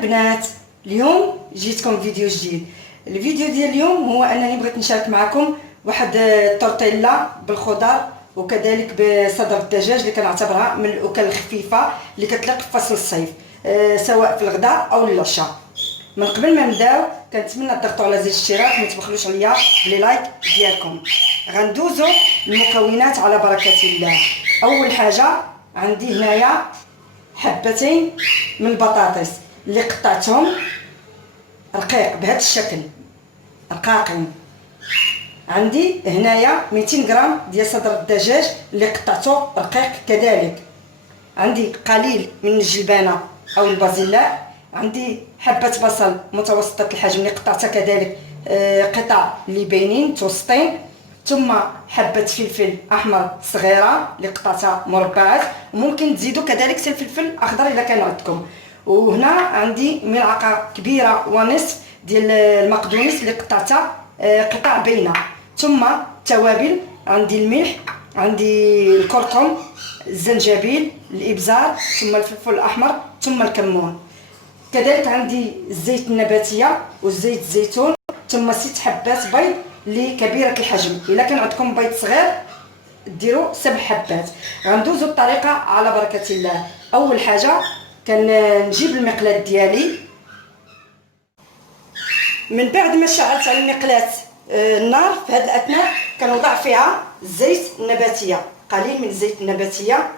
البنات، اليوم جيتكم فيديو جديد. الفيديو ديال اليوم هو انني بغيت نشارك معكم واحد التورتيلا بالخضر وكذلك بصدر الدجاج اللي كنعتبرها من الاكل الخفيفه اللي كتليق في فصل الصيف، سواء في الغداء او العشاء. من قبل ما نبداو كنتمنى تضغطوا على زر الاشتراك، ما تبخلوش عليا بلي لايك ديالكم. غندوزو المكونات على بركه الله. اول حاجه عندي هنايا حبتين من البطاطس اللي قطعتهم رقيق بهذا الشكل رقاقين. عندي هنايا 200 غرام ديال صدر الدجاج اللي قطعته رقيق كذلك. عندي قليل من الجلبانه او البازلاء. عندي حبه بصل متوسطه الحجم اللي قطعتها كذلك قطع اللي باينين متوسطين، ثم حبه فلفل احمر صغيره اللي قطعتها مربعات، وممكن تزيدوا كذلك الفلفل اخضر اذا كان عندكم. وهنا عندي ملعقه كبيره ونصف ديال المقدونس اللي قطعتها قطع بينه، ثم توابل. عندي الملح، عندي الكركم، الزنجبيل، الابزار، ثم الفلفل الاحمر، ثم الكمون. كذلك عندي الزيت النباتيه والزيت الزيتون، ثم 6 حبات بيض اللي كبيره الحجم. الا كان عندكم بيض صغير ديروا 7 حبات. غندوزو الطريقه على بركه الله. اول حاجه كنجيب المقلاة ديالي. من بعد ما شعلت على المقلاة النار، في هذه الاثناء كنوضع فيها الزيت النباتيه، قليل من الزيت النباتيه،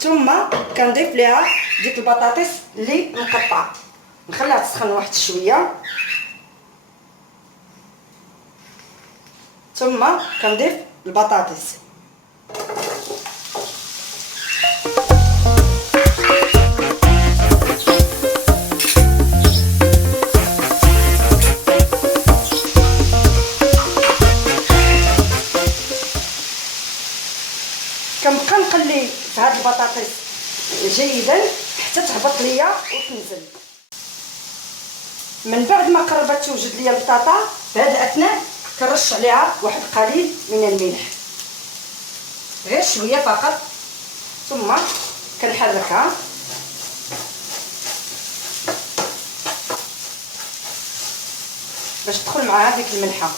ثم كنضيف ليها ديك البطاطس اللي مقطعه، نخليها تسخن واحد شويه، ثم كنضيف البطاطس. كنبقى نقلي في هاد البطاطس جيدا حتى تهبط ليا وتنزل. من بعد ما قربت توجد ليا البطاطا، في هاد الاثناء كنرش عليها واحد قليل من الملح، غير شويه فقط، ثم كنحركها باش تدخل معها ديك الملحه.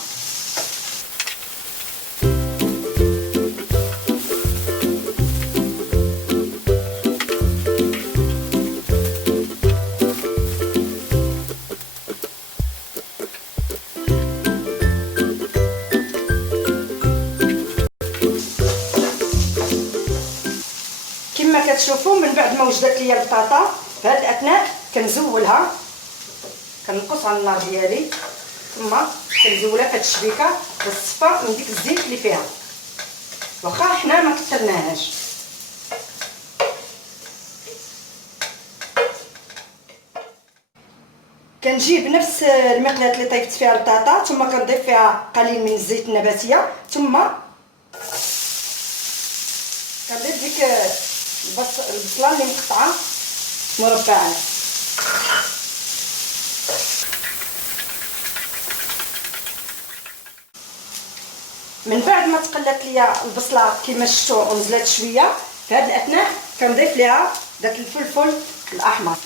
كما كتشوفوا من بعد ما وجدت ليا البطاطا، في هذه الاثناء كنزولها، كنقص على النار ديالي، ثم كنزولها في هذه الشبيكه باش تصفى من ديك الزيت اللي فيها، واخا حنا ما كثرناهاش. كنجيب نفس المقلاة اللي طيبت فيها البطاطا، ثم كنضيف فيها قليل من الزيت النباتيه، ثم كنضيف ديك البصله اللي مقطعه مربعات. من بعد ما تقلات ليا البصله كما شفتوا ونزلات شويه، في هذه الاثناء كنضيف ليها داك الفلفل الاحمر،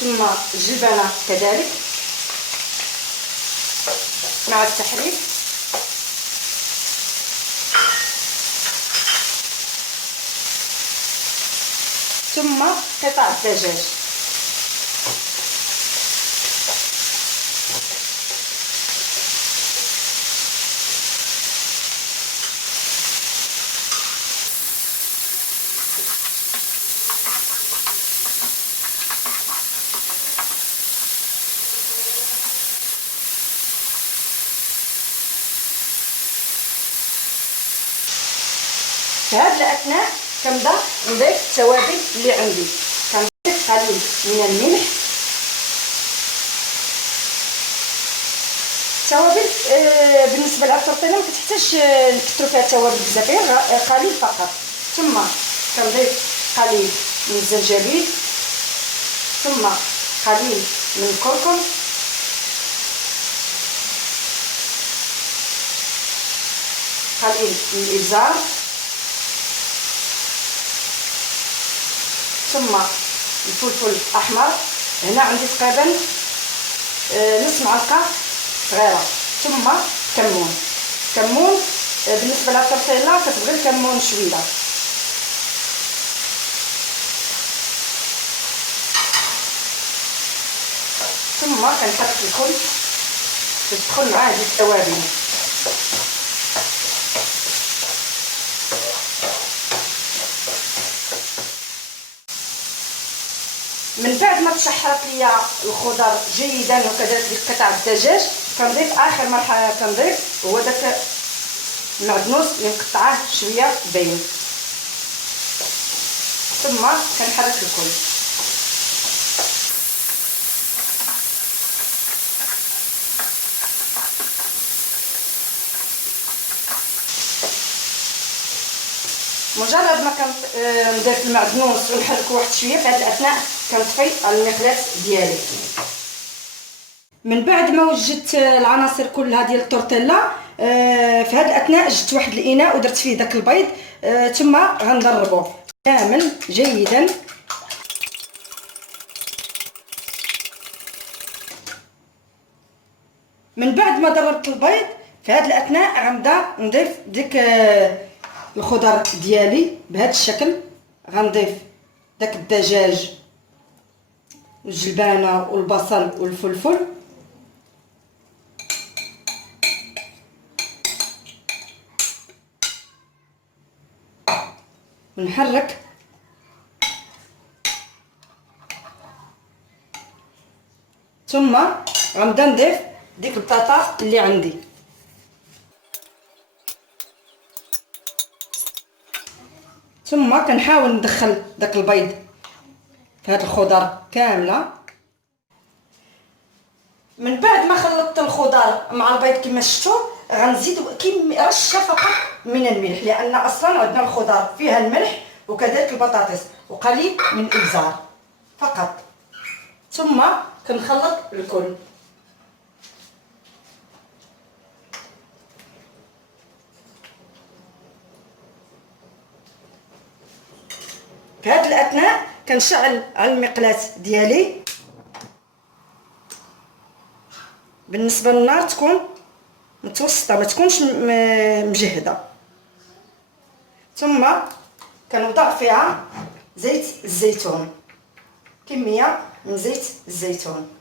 ثم الجبنه كذلك مع التحريك، ثم قطع الدجاج. في هذه الاثناء كنبدا نضيف التوابل اللي عندي. كنضيف قليل من الملح، التوابل بالنسبه للتورتيلا ما كتحتاجش نكثروا فيها التوابل بزاف، غير قليل فقط. ثم كنضيف قليل من الزنجبيل، ثم قليل من الكركم، قليل من الابزار، ثم الفلفل الاحمر. هنا عندي تقريبا نص معلقه صغيره، ثم كمون. بالنسبه للطرطيلا كتبغي الكمون شويه. ثم كنحط الكل باش تدخل معاه هذه التوابل. من بعد ما تشحرت ليا الخضر جيدا وكذلك قطع الدجاج، كنضيف اخر مرحله كنضيف هو داك المعدنوس اللي مقطعاه شويه باين، ثم كنحرك الكل. مجرد ما نضيف المعدنوس ونحركو واحد شويه، في هذه الاثناء كنطفي المقلاة ديالي. من بعد ما وجدت العناصر كلها ديال التورتيلا، في هذه الاثناء جبت واحد الاناء ودرت فيه داك البيض، ثم غنضربو كامل جيدا. من بعد ما ضربت البيض، في هذه الاثناء غنبدا نضيف ديك الخضر ديالي بهذا الشكل. غنضيف داك الدجاج والجلبانه والبصل والفلفل، ونحرك ثم غنبدا نضيف ديك البطاطا اللي عندي. ثم كنحاول ندخل داك البيض في هاد الخضر كامله. من بعد ما خلطت الخضر مع البيض كما شفتوا، غنزيد رشه فقط من الملح، لان اصلا عندنا الخضر فيها الملح وكذلك البطاطس، وقليل من الابزار فقط. ثم كنخلط الكل. في هذه الاثناء كنشعل على المقلاة ديالي. بالنسبه للنار تكون متوسطه، ما تكونش مجهده. ثم كنوضع فيها زيت الزيتون، كميه من زيت الزيتون.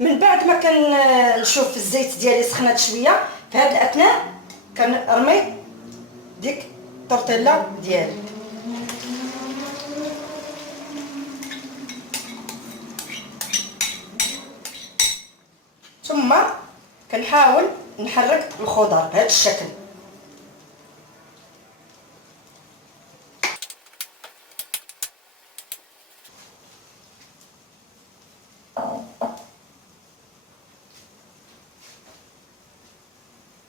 من بعد ما كنشوف الزيت ديالي سخنات شويه، في هذه الاثناء كنرمي ديك التورتيلا ديالي. ثم كنحاول نحرك الخضر بهذا الشكل.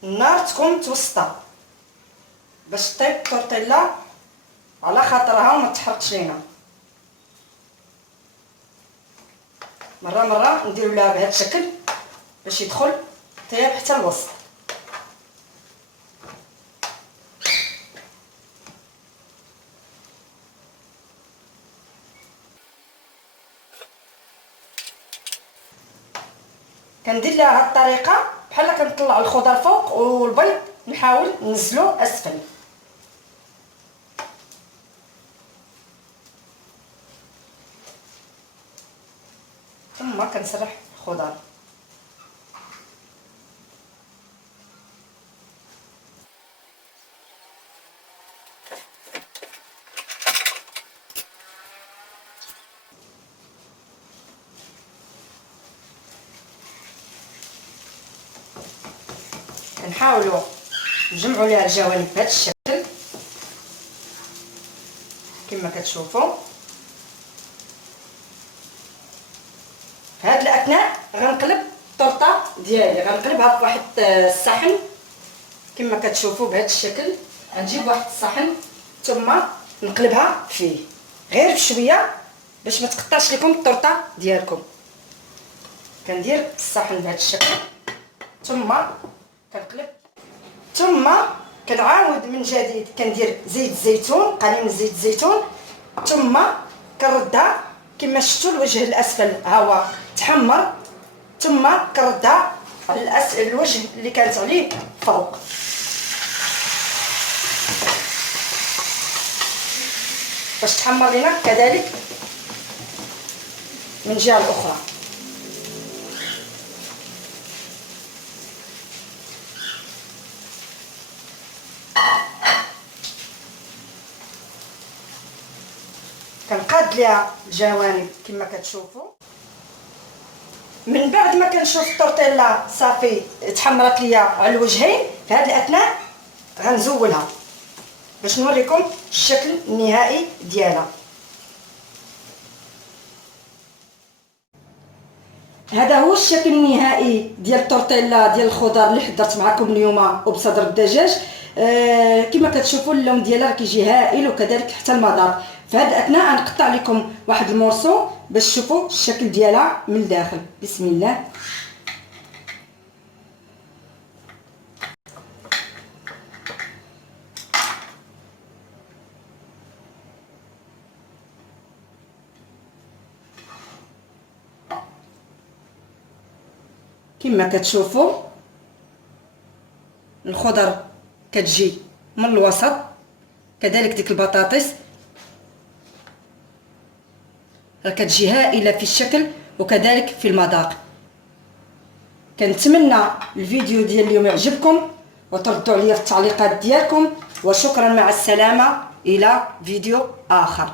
النار تكون متوسطه باش طيب التورتيلا على خاطرها وما تحرقش لينا. مره نديرو لها بهذا الشكل باش يدخل طياب حتى الوسط. كندير لها هاد الطريقه بحال كنطلع الخضر فوق والبيض نحاول ننزلو اسفل. ثم كنسرح الخضر. كنحاولوا نجمعوا ليها الجوانب بهذا الشكل كما كتشوفوا. في هذه الاثناء غنقلب الطرطه ديالي غنقلبها في واحد الصحن كما كتشوفوا بهذا الشكل. غنجيب واحد الصحن ثم نقلبها فيه غير بشويه باش ما تقطعش لكم الطرطه ديالكم. كندير الصحن بهذا الشكل ثم كنقلب، ثم كنعاود من جديد كندير زيت الزيتون، قليل من زيت الزيتون، ثم كنردها كما شفتوا الوجه الاسفل ها هو تحمر، ثم كنردها الوجه اللي كانت عليه فوق. باش تحمر لنا كذلك من الجهه الاخرى. كنقاد ليها الجوانب كما كتشوفوا. من بعد ما كنشوف الطورتيلا صافي تحمرت ليا على الوجهين، في هذه الاثناء غنزولها باش نوريكم الشكل النهائي ديالها. هذا هو الشكل النهائي ديال الطورتيلا ديال الخضر اللي حضرت معكم اليوم وبصدر الدجاج. كما كتشوفوا اللون ديالها كيجي هائل، وكذلك حتى المذاق. في هذه الاثناء غنقطع لكم واحد المورسو باش تشوفوا الشكل ديالها من الداخل. بسم الله. كما كتشوفوا الخضر كتجي من الوسط، كذلك ديك البطاطس راه كتجي هائله في الشكل وكذلك في المذاق. كنتمنى الفيديو ديال اليوم يعجبكم وتردوا عليا في التعليقات ديالكم، وشكرا، مع السلامه، الى فيديو اخر.